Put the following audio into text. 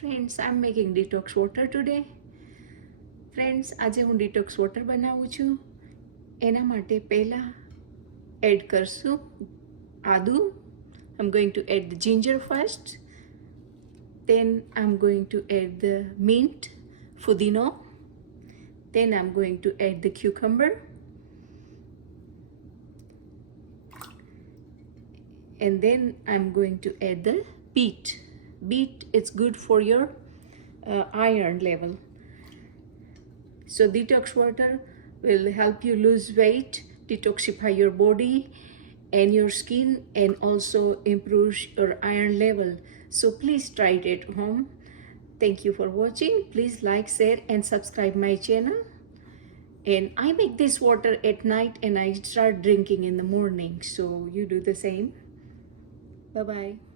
Friends, I'm making detox water today. Friends, આજે હું detox water બનાવું છું. એના માટે પહેલા એડ કરશું આદુ. I'm going to add the ginger first. Then I'm going to add the mint, pudino. Then I'm going to add the cucumber. And then I'm going to add the beet. Beet is good for your iron level. So detox water will help you lose weight, detoxify your body and your skin, and also improve your iron level. So please try it at home. Thank you for watching. Please like, share and subscribe my channel. And I make this water at night and I start drinking in the morning. So you do the same. Bye-bye.